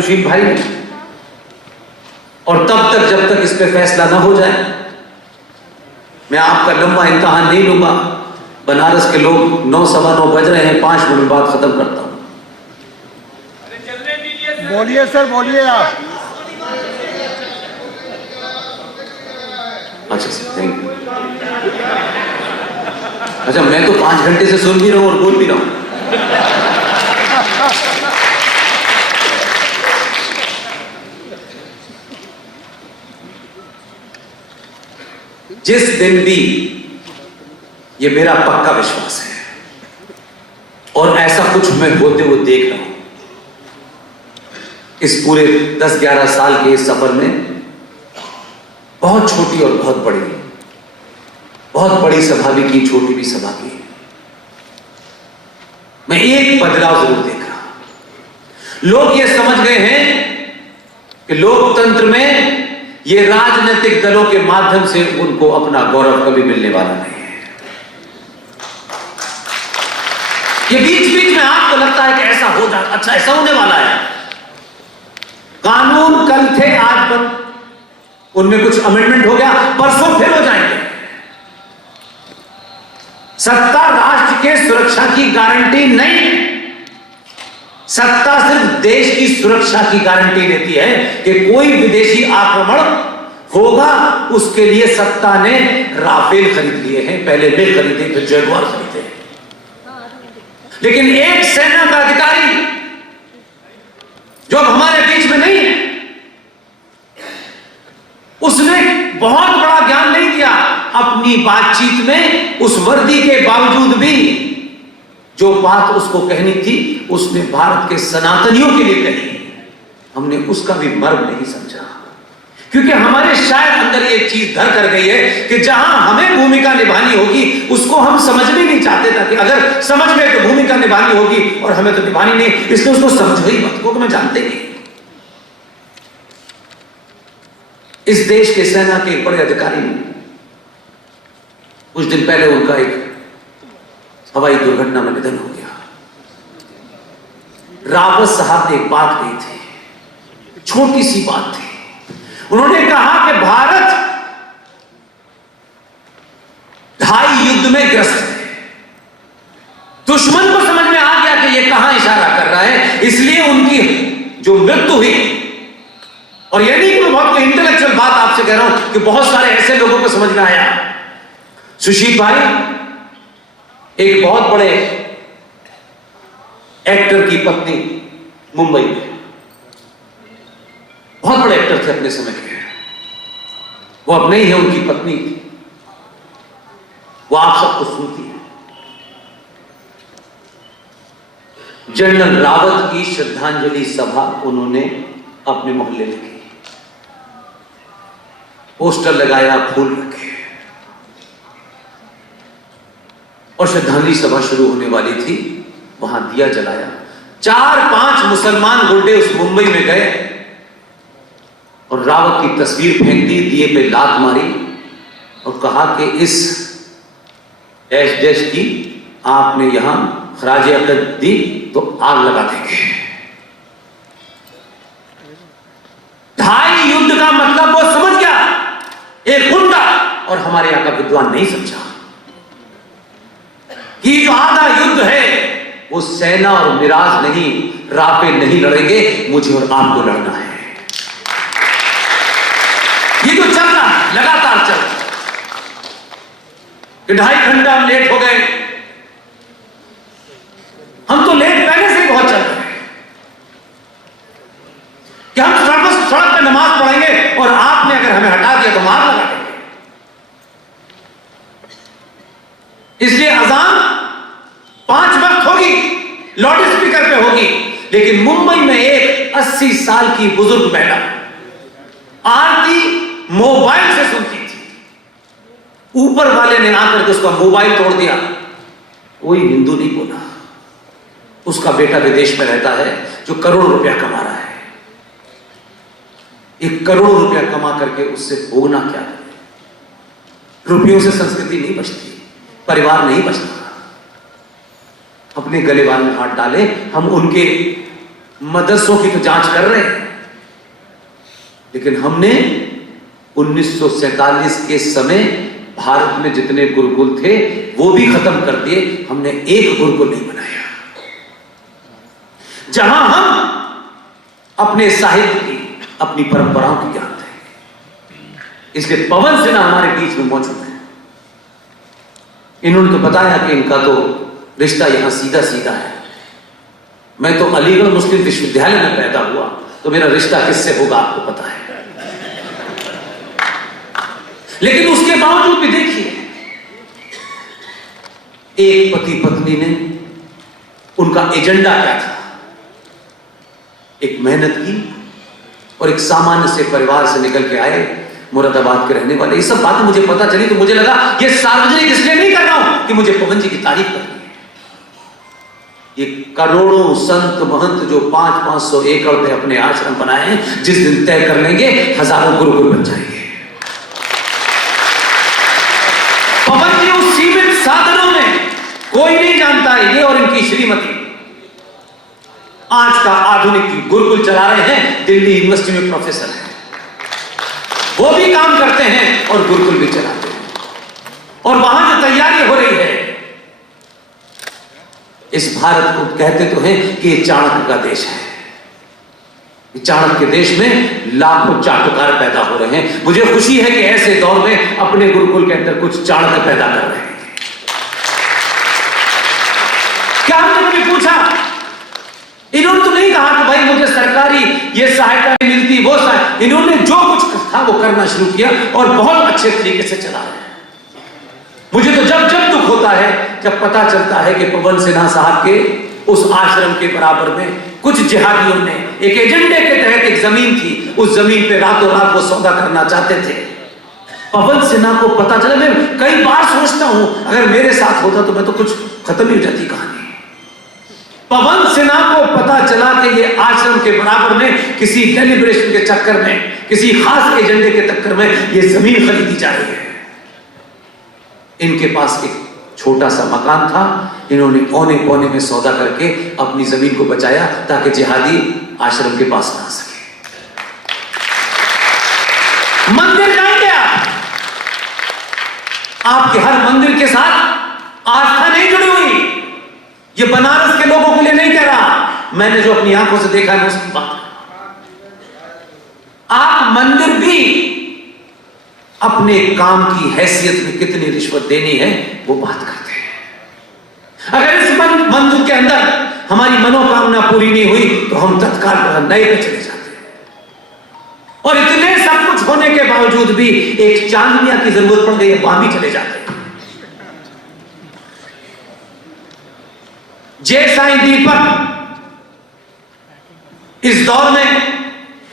सुशील भाई, और तब तक जब तक इस पे फैसला ना हो जाए मैं आपका लंबा इम्तिहान नहीं लूंगा। बनारस के लोग 9:15 बज रहे हैं, 5 मिनट बाद खत्म करता हूं। बोलिए सर, बोलिए आप। अच्छा सर, थैंक यू। अच्छा, मैं तो 5 घंटे से सुन भी रहा हूं और बोल भी रहा हूं। जिस दिन भी, ये मेरा पक्का विश्वास है और ऐसा कुछ मैं होते हुए देख रहा हूं इस पूरे 10-11 साल के इस सफर में, बहुत छोटी और बहुत बड़ी सभा भी की, छोटी भी सभा की, मैं एक बदलाव जरूर देख रहा हूं। लोग ये समझ गए हैं कि लोकतंत्र में ये राजनीतिक दलों के माध्यम से उनको अपना गौरव कभी मिलने वाला नहीं है। ये बीच में आपको लगता है कि ऐसा हो जाए, अच्छा ऐसा होने वाला है। कानून कल थे आज बंद, उनमें कुछ अमेंडमेंट हो गया, परसों फिर हो जाएंगे। सत्ता राष्ट्र के सुरक्षा की गारंटी नहीं, सत्ता सिर्फ देश की सुरक्षा की गारंटी देती है कि कोई विदेशी आक्रमण होगा, उसके लिए सत्ता ने राफेल खरीद लिए हैं, पहले मिल खरीदे फिर जगुआर खरीदे। लेकिन एक सेना का अधिकारी जो हमारे बीच में नहीं है, उसने बहुत बड़ा ज्ञान नहीं दिया अपनी बातचीत में। उस वर्दी के बावजूद भी जो बात उसको कहनी थी उसने भारत के सनातनियों के लिए कही। हमने उसका भी मर्म नहीं समझा, क्योंकि हमारे शायद अंदर ये चीज धर कर गई है कि जहां हमें भूमिका निभानी होगी उसको हम समझने नहीं चाहते था कि अगर समझ गए तो भूमिका निभानी होगी और हमें तो निभानी नहीं, इसलिए उसको समझो ही मत, क्योंकि मैं जानते नहीं। इस देश के सेना के एक बड़े अधिकारी ने कुछ दिन पहले उनका एक हवाई दुर्घटना में निधन हो गया। रावत साहब ने एक बात कही थी, छोटी सी बात थी। उन्होंने कहा कि भारत 2 युद्ध में ग्रस्त है। दुश्मन को समझ में आ गया कि यह कहां इशारा कर रहा है, इसलिए उनकी जो मृत्यु हुई, और यह नहीं कि मैं बहुत इंटेलेक्चुअल बात आपसे कह रहा हूं कि बहुत सारे ऐसे लोगों को समझ में आया। सुशील भाई एक बहुत बड़े एक्टर की पत्नी मुंबई में, बहुत बड़े एक्टर थे अपने समय के, वो अब नहीं है, उनकी पत्नी थी, वो आप सबको सुनती है। जनरल रावत की श्रद्धांजलि सभा उन्होंने अपने मोहल्ले में की, पोस्टर लगाया, फूल रखे और श्रद्धांजलि सभा शुरू होने वाली थी। वहां दिया जलाया, 4-5 मुसलमान गुंडे उस मुंबई में गए और रावत की तस्वीर फेंक दी, दिए पे लात मारी और कहा कि इस देश की आपने यहां खराजे अक़ीदत दी तो आग लगा देंगे। 2 युद्ध का मतलब वो समझ गया, एक गुंडा, और हमारे यहां का विद्वान नहीं समझा कि जो आधा युद्ध है वो सेना और मिराज नहीं, राफेल नहीं लड़ेंगे, मुझे और आपको लड़ना है। ये जो चल रहा है, लगातार चल रहा है कि 2.5 घंटा हम लेट हो गए, हम तो लेट पहले से ही बहुत चल रहे हैं कि हम सड़क पे नमाज पढ़ेंगे और आपने अगर हमें हटा दिया तो मार लगा देंगे। इसलिए अजान 5 वक्त होगी, लाउड स्पीकर पे होगी, लेकिन मुंबई में एक 80 साल की बुजुर्ग महिला आरती मोबाइल से सुनती थी। ऊपर वाले ने आकर के उसका मोबाइल तोड़ दिया, कोई हिंदू नहीं बोला। उसका बेटा विदेश में रहता है जो करोड़ों रुपया कमा रहा है। 1 करोड़ रुपया कमा करके उससे भोगना क्या है? रुपयों से संस्कृति नहीं बचती, परिवार नहीं बचता। अपने गलेबान में हाथ डाले, हम उनके मदरसों की तो जांच कर रहे हैं, लेकिन हमने 1947 के समय भारत में जितने गुरुकुल थे वो भी खत्म कर दिए। हमने एक गुरुकुल नहीं बनाया जहां हम अपने साहित्य की, अपनी परंपराओं की जानते हैं। इसलिए पवन सिन्हा हमारे बीच में मौजूद है। इन्होंने तो बताया कि इनका तो रिश्ता यहां सीधा सीधा है। मैं तो अलीगढ़ मुस्लिम विश्वविद्यालय में पैदा हुआ, तो मेरा रिश्ता किससे होगा आपको पता है। लेकिन उसके बावजूद भी देखिए, एक पति पत्नी ने, उनका एजेंडा क्या था, एक मेहनत की और एक सामान्य से परिवार से निकल के आए, मुरादाबाद के रहने वाले। ये सब बातें मुझे पता चली तो मुझे लगा ये सार्वजनिक इसलिए नहीं कर रहा हूं कि मुझे पवन जी की तारीफ करनी है। ये करोड़ों संत महंत जो 500-500 एकड़ पे अपने आश्रम बनाए हैं, जिस दिन तय कर लेंगे हजारों गुरुकुल बन जाएंगे। पवन जी उस सीमित साधनों में, कोई नहीं जानता है, ये और इनकी श्रीमती आज का आधुनिक गुरुकुल चला रहे हैं। दिल्ली यूनिवर्सिटी में प्रोफेसर हैं, वो भी काम करते हैं और गुरुकुल भी चलाते हैं। और वहां जो तैयारी हो रही है, इस भारत को कहते तो हैं कि ये चाणक्य का देश है। चाणक्य के देश में लाखों चाटुकार पैदा हो रहे हैं। मुझे खुशी है कि ऐसे दौर में अपने गुरुकुल के अंदर कुछ चाणक्य पैदा कर रहे हैं। क्या हमने कभी पूछा? इन्होंने तो नहीं कहा कि भाई मुझे सरकारी ये सहायता नहीं मिलती, वो सहायता। इन्होंने जो कुछ था वो करना शुरू किया और बहुत अच्छे तरीके से चला रहे हैं। मुझे तो जब जब दुख होता है जब पता चलता है कि पवन सिन्हा साहब के उस आश्रम के बराबर में कुछ जिहादियों ने एक एजेंडे के तहत एक जमीन थी, उस जमीन पे रातों रात वो सौदा करना चाहते थे। पवन सिन्हा को पता चला। मैं कई बार सोचता हूं अगर मेरे साथ होता तो मैं तो कुछ खत्म ही हो जाती कहानी। पवन सिन्हा को पता चला कि ये आश्रम के बराबर में किसी डेलिब्रेशन के चक्कर में, किसी खास एजेंडे के चक्कर में ये जमीन खरीदी जा रही है। इनके पास एक छोटा सा मकान था, इन्होंने औने पौने में सौदा करके अपनी जमीन को बचाया ताकि जिहादी आश्रम के पास ना आ सके। मंदिर जाएंगे आप, आपके हर मंदिर के साथ आस्था नहीं जुड़ी हुई। ये बनारस के लोगों के लिए नहीं कह रहा, मैंने जो अपनी आंखों से देखा है उसकी बात। आप मंदिर भी अपने काम की हैसियत में कितनी रिश्वत देनी है वो बात करते हैं। अगर इस मंदिर के अंदर हमारी मनोकामना पूरी नहीं हुई तो हम तत्काल नए पे चले जाते हैं। और इतने सब कुछ होने के बावजूद भी एक चांदनिया की जरूरत पड़ गई है, वहां भी चले जाते हैं। जय साईं दीपक इस दौर में